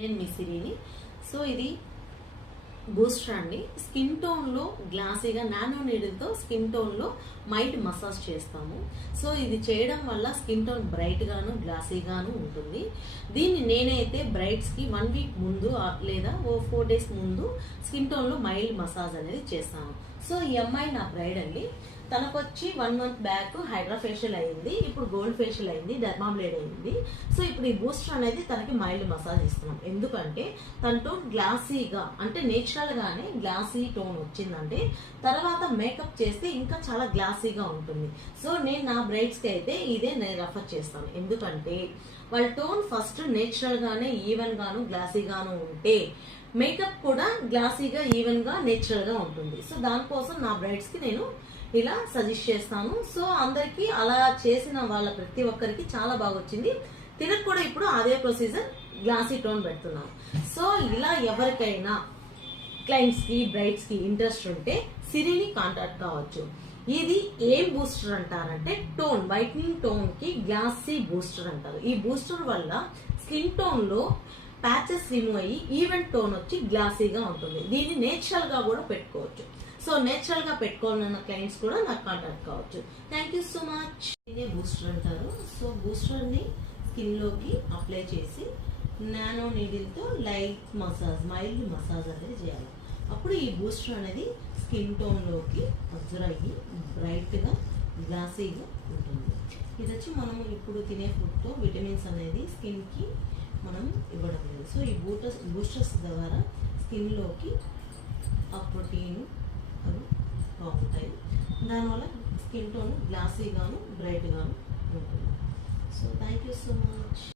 నేను మీ సిరిని. సో ఇది బూస్టర్ అండి. స్కిన్ టోన్లో గ్లాసీగా నానో నీడిల్తో స్కిన్ టోన్లో మైల్డ్ మసాజ్ చేస్తాము. సో ఇది చేయడం వల్ల స్కిన్ టోన్ బ్రైట్గాను గ్లాసీగాను ఉంటుంది. దీన్ని నేనైతే బ్రైట్స్కి 1 వీక్ ముందు లేదా 4 డేస్ ముందు స్కిన్ టోన్లో మైల్డ్ మసాజ్ అనేది చేస్తాను. సో ఈ అమ్మాయి నా బ్రైడ్ అండి. తనకు వచ్చి 1 మంత్ బ్యాక్ హైడ్రా ఫేషియల్ అయింది, ఇప్పుడు గోల్డ్ ఫేషియల్ అయింది, డర్మాబ్లేడ్ అయింది. సో ఇప్పుడు ఈ బూస్టర్ అనేది తనకి మైల్డ్ మసాజ్ ఇస్తున్నాం. ఎందుకంటే తన టోన్ గ్లాసీగా అంటే నేచురల్ గానే గ్లాసీ టోన్ వచ్చిందంటే తర్వాత మేకప్ చేస్తే ఇంకా చాలా గ్లాసీగా ఉంటుంది. సో నేను నా బ్రైడ్స్కి అయితే ఇదే నేను రెఫర్ చేస్తాను. ఎందుకంటే వాళ్ళ టోన్ ఫస్ట్ నేచురల్ గానే ఈవెన్ గాను గ్లాసీగాను ఉంటే మేకప్ కూడా గ్లాసీగా ఈవెన్ గా నేచురల్ గా ఉంటుంది. సో దానికోసం నా బ్రైడ్స్ కి నేను ఇలా సజెస్ట్ చేస్తాను. సో అందరికి అలా చేసిన వాళ్ళ ప్రతి ఒక్కరికి చాలా బాగా వచ్చింది. తినకు కూడా ఇప్పుడు అదే ప్రొసీజర్ గ్లాసీ టోన్ పెడుతున్నాను. సో ఇలా ఎవరికైనా క్లయింట్స్ కి బ్రైడ్స్ కి ఇంట్రెస్ట్ ఉంటే సిరిని కాంటాక్ట్ కావచ్చు. ఇది ఏం బూస్టర్ అంటారంటే టోన్ వైట్నింగ్ టోన్ కి గ్లాసీ బూస్టర్ అంటారు. ఈ బూస్టర్ వల్ల స్కిన్ టోన్ లో ప్యాచెస్ రిమూవ్ అయ్యి ఈవెంట్ టోన్ వచ్చి గ్లాసీగా ఉంటుంది. దీన్ని నేచురల్ గా కూడా పెట్టుకోవచ్చు. సో నేచురల్ గా పెట్టుకోవాలన్న క్లయింట్స్ కూడా నాకు కాంటాక్ట్ కావచ్చు. Thank you so much. దీనే బూస్టర్ అంటారు. సో బూస్టర్ ని స్కిన్ లోకి అప్లై చేసి నానో నీడిల్ తో లైట్ మసాజ్ మైల్డ్ మసాజ్ అనేది చేయాలి. అప్పుడు ఈ బూస్టర్ అనేది స్కిన్ టోన్ లోకి అబ్జర్వ్ అయ్యి బ్రైట్ గా గ్లాసీగా ఉంటుంది. ఇది వచ్చి మనం ఇప్పుడు తినే ఫుడ్ తో విటమిన్స్ అనేది స్కిన్ కి మనం ఇవ్వడం లేదు. సో ఈ బూస్టర్స్ ద్వారా స్కిన్ లోకి ఆ ప్రోటీన్ అవి బాగుంటాయి. దానివల్ల స్కిన్ టోన్ గ్లాసీగాను బ్రైట్గాను ఉంటుంది. So thank you so much.